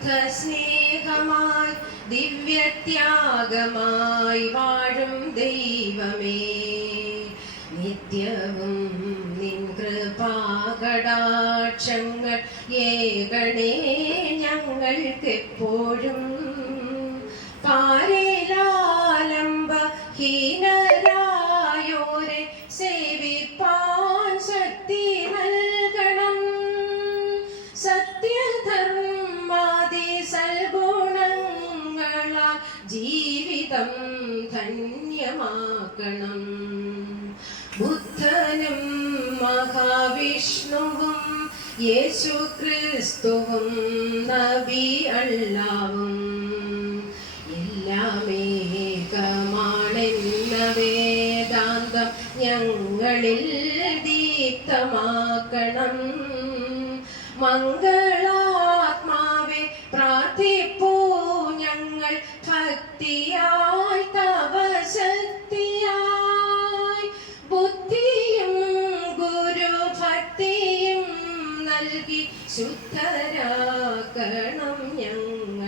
ശുദ്ധ സ്നേഹമായി ദിവ്യത്യാഗമായി വാഴും ദൈവമേ, നിത്യവും നിൻ കൃപാകടാക്ഷങ്ങൾ ഏകണേ ഞങ്ങൾക്കെപ്പോഴും. പാരേലാലംബഹീനരായോരെ സേവിപ്പാൻ ശക്തി നൽകണം. സത്യധർമാദി സൽഗുണങ്ങളാൽ ജീവിതം ധന്യമാക്കണം. ബുദ്ധനും മഹാവിഷ്ണുവും യേശു ക്രിസ്തുവും നബി അല്ലാവും എല്ലാമേകമാണെന്ന വേദാന്തം ഞങ്ങളിൽ ദീപ്തമാക്കണം. മംഗളാത്മാവെ പ്രാർത്ഥിപ്പൂ ഞങ്ങൾ ഭക്തിയായി തവ ശക്തിയായി. ബുദ്ധിയും ഗുരുഭക്തിയും നൽകി ശുദ്ധരാക്കണം ഞങ്ങൾ.